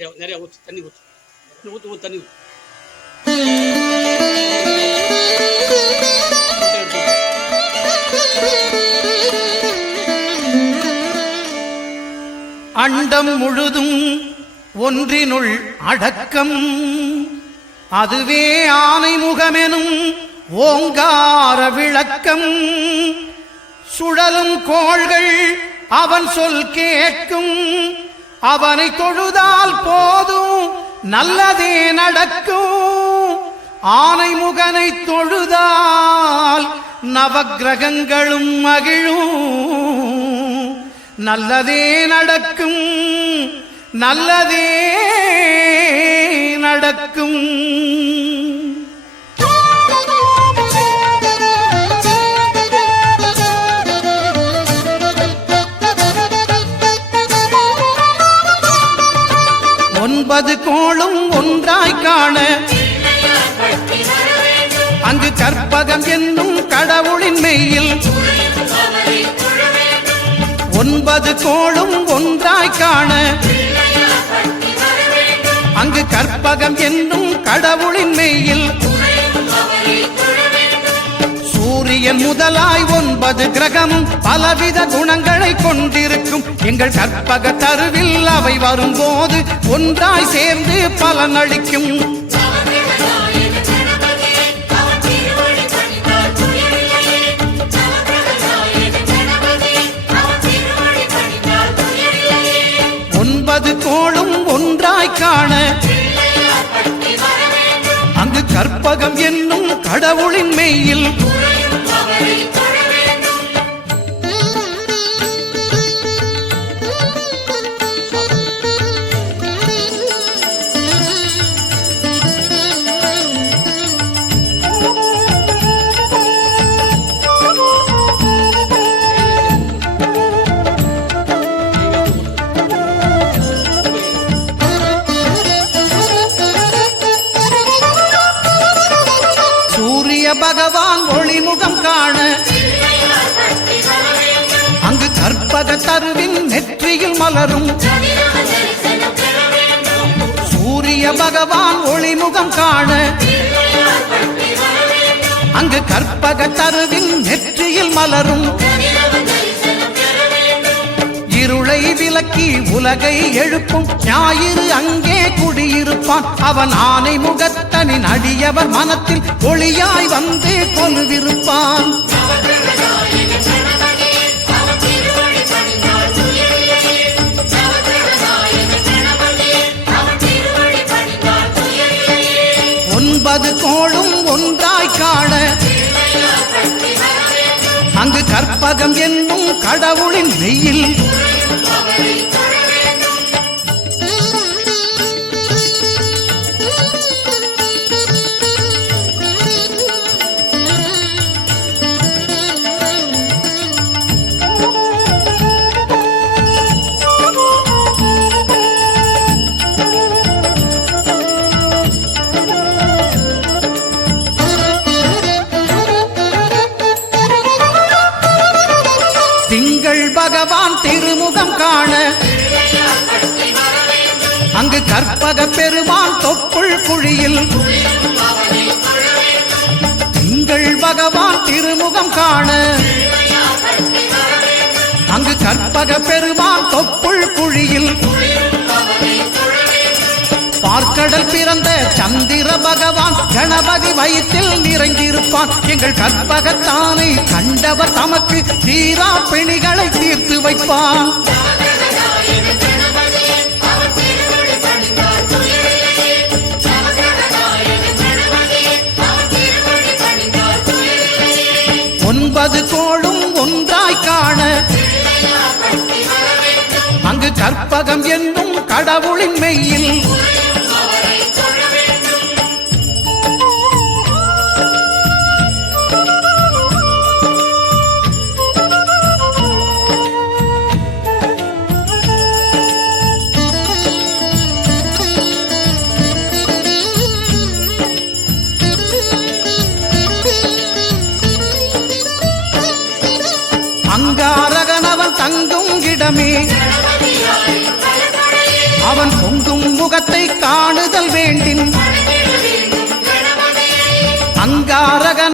நிறைய ஊற்று, தண்ணி ஊற்று, ஊற்று ஊற்று, தண்ணி ஊற்று. அண்டம் முழுதும் ஒன்றினுள் அடக்கம், அதுவே ஆனை முகமெனும் ஓங்கார விளக்கம். சுழலும் கோள்கள் அவன் சொல் கேட்கும், அவனை தொழுதால் போதும் நல்லதே நடக்கும். ஆனை முகனை தொழுதால் நவக்கிரகங்களும் மகிழும். நல்லதே நடக்கும், நல்லதே நடக்கும். ஒன்பது கோளும் ஒன்றாய் காண அங்கு கற்பகம் என்னும் கடவுளின் மெய்யில். ஒன்பது கோளும் ஒன்றாய் காண அங்கு கற்பகம் என்னும் கடவுளின் மெய்யில். சூரியன் முதலாய் 9 கிரகமும் பலவித குணங்களை கொண்டிருக்கும். எங்கள் கற்பக தருவில் அவை வரும்போது ஒன்றாய் சேர்ந்து பலனளிக்கும். கோளும் ஒன்றாய் காண அங்கு கற்பகம் என்னும் கடவுளின் மெய்யில். பகவான் ஒளிமுகம் காண அங்கு கற்பக தருவின் நெற்றியில் மலரும். சூரிய பகவான் ஒளிமுகம் காண அங்கு கற்பக தருவின் நெற்றியில் மலரும். இருளை விலக்கி உலகை எழுப்பும் ஞாயிறு அங்கே குடியிருப்பான். அவன் ஆனை முகத்தனின் அடியவர் மனத்தில் ஒளியாய் வந்து கொலுவிருப்பான். ஒன்பது கோளும் ஒன்றாய் காண அங்கு கற்பகம் என்னும் கடவுளின் மெய்யில். பகவான் திருமுகம் காண அங்கு கற்பக பெருமான் தொப்புள் குழியில். திங்கள் பகவான் திருமுகம் காண அங்கு கற்பக பெருமான் தொப்புள் குழியில். பார்க்கடல் பிறந்த சந்திர பகவான் கணபதி வயிற்றில் நிறைந்திருப்பான். எங்கள் கற்பகத்தானை கண்டவர் தமக்கு தீரா பிணிகளை தீர்த்து வைப்பான். ஒன்பது கோளும் ஒன்றாய் காண அங்கு கற்பகம் என்னும் கடவுளின் மெய்யில். அங்காரகனவன் தங்கும் இடமே அவன் பொங்கும் முகத்தை காணுதல் வேண்டின் அங்காரகன்